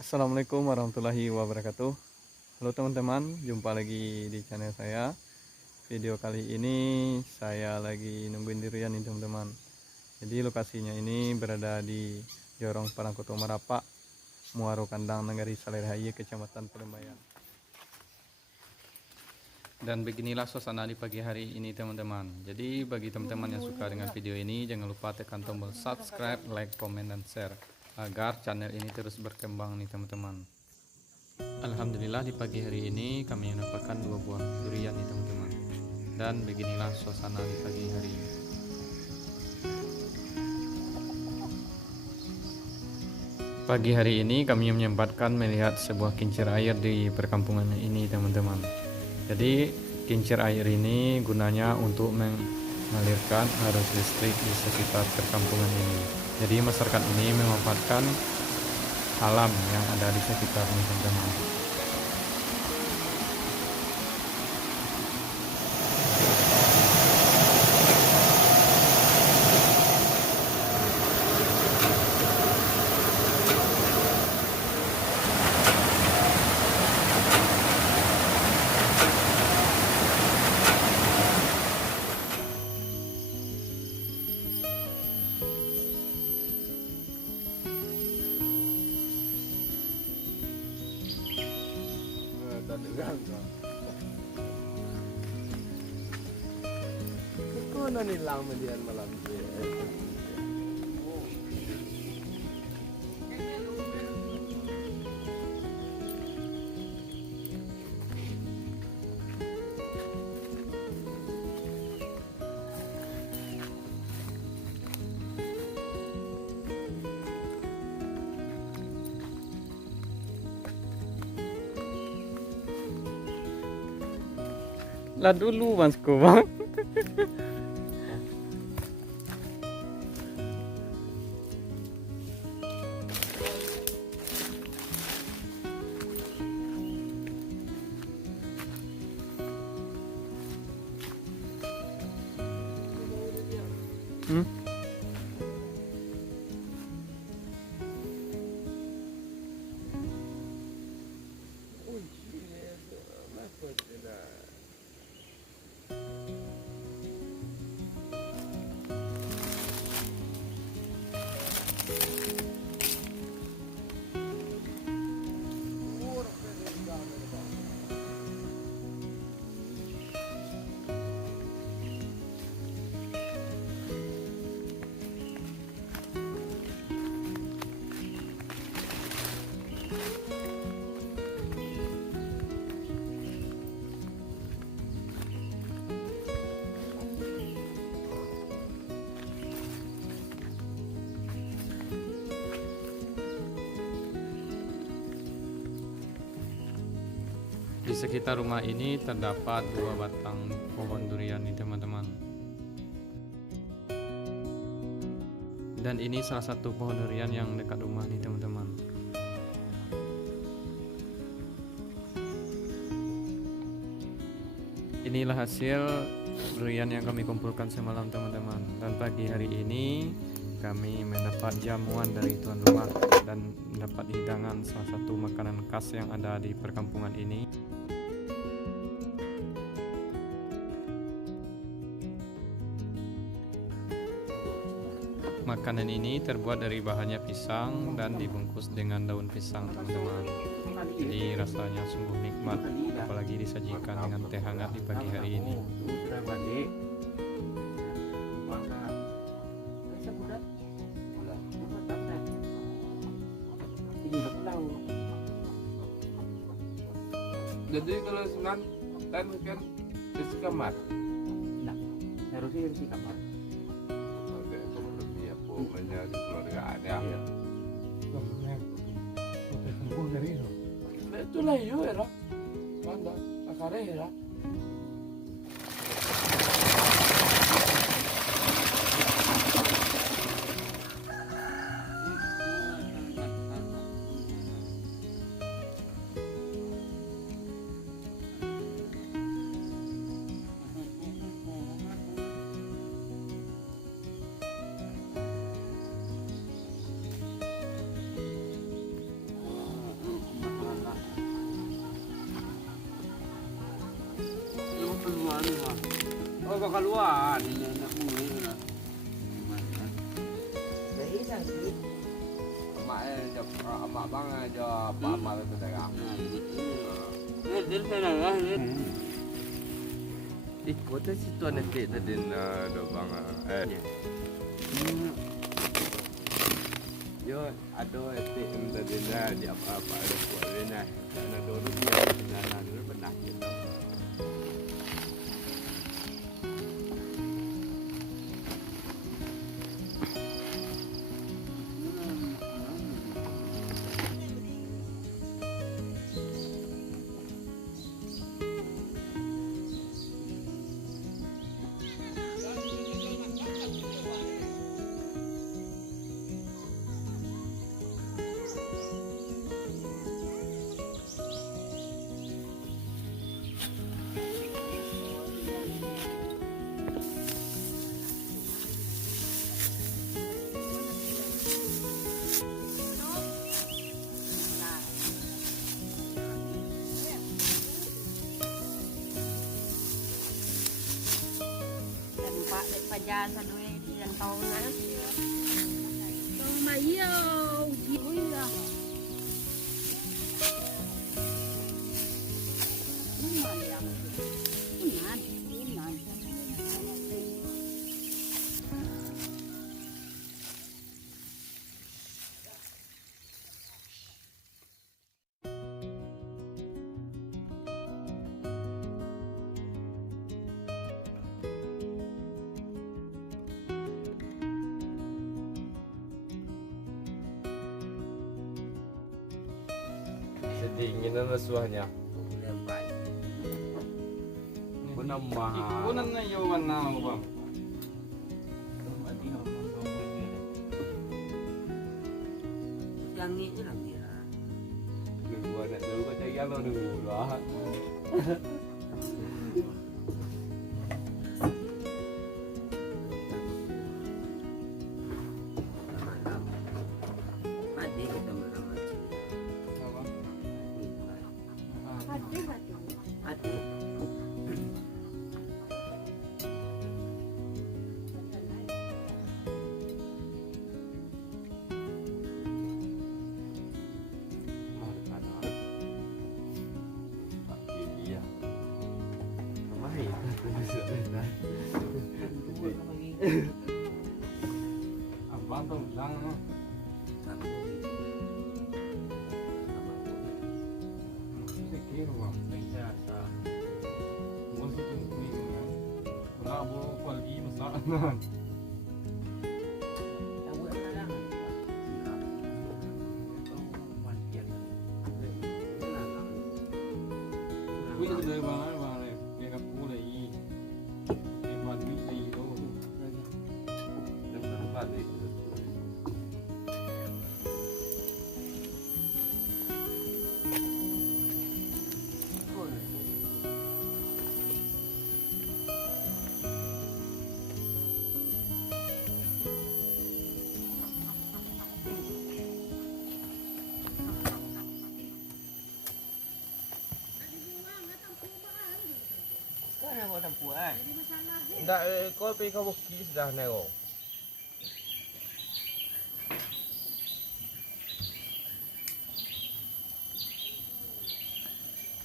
Assalamualaikum warahmatullahi wabarakatuh. Halo teman-teman, jumpa lagi di channel saya. Video kali ini saya lagi nungguin durian nih teman-teman. Jadi lokasinya ini berada di Jorong Parangkuto Marapak, Muaro Kandang, Nagari Salerhaye, Kecamatan Pelembayan. Dan beginilah suasana di pagi hari ini teman-teman. Jadi bagi teman-teman yang suka dengan video ini, jangan lupa tekan tombol subscribe, like, komen, dan share agar channel ini terus berkembang nih teman-teman. Alhamdulillah di pagi hari ini kami mendapatkan 2 buah durian nih teman-teman. Dan beginilah suasana di pagi hari ini. Pagi hari ini kami menyempatkan melihat sebuah kincir air di perkampungan ini teman-teman. Jadi kincir air ini gunanya untuk mengalirkan arus listrik di sekitar perkampungan ini. Jadi masyarakat ini memanfaatkan alam yang ada di sekitar ini teman-teman. Kau na nilang median malam dia. Lah dulu masku bang. Hmm? Di sekitar rumah ini terdapat 2 batang pohon durian nih teman-teman. Dan ini salah satu pohon durian yang dekat rumah nih teman-teman. Inilah hasil durian yang kami kumpulkan semalam teman-teman. Dan pagi hari ini kami mendapat jamuan dari tuan rumah dan mendapat hidangan salah satu makanan khas yang ada di perkampungan ini. Makanan ini terbuat dari bahannya pisang dan dibungkus dengan daun pisang teman-teman. Jadi rasanya sungguh nikmat, apalagi disajikan dengan teh hangat di pagi hari ini. Jadi kalau senang kan isi kamar. Nah, harusnya isi kamar. Oke, kalau lebih apa menjadi keluarga ada. Itulah iyo era. Manda, akare era. keluar ni nak mui lah. Jadi sakit. Mak mak bang aja apa tu dah. Dia sana lah. Ikut tu situ nanti tadi do bang Yo ada ATM tadi dah di apa-apa ada buat rena. Karena dulu dia sana dulu pernah gitu. Pak pajan sa duwe ilang taon na. Mayaw. Uy lah. Sedinginan rasuahnya. Menambah. Ikunan na yawan na ako bang. Yang ni je lah dia. Dulu nak dulu kau cari kalau dulu lah. Mati kita malam mati. Mati. Abang tu lang no. Sikiro bang. Biasa. Mesti tu ni. Wala mo kwalgi masaan. Kuy na dai bang bang le. Ke ka pu le yi. Ke ma ni le yi do. Kau nak buat tempuh kan? Tak, kau pergi kau bukit sudah naik.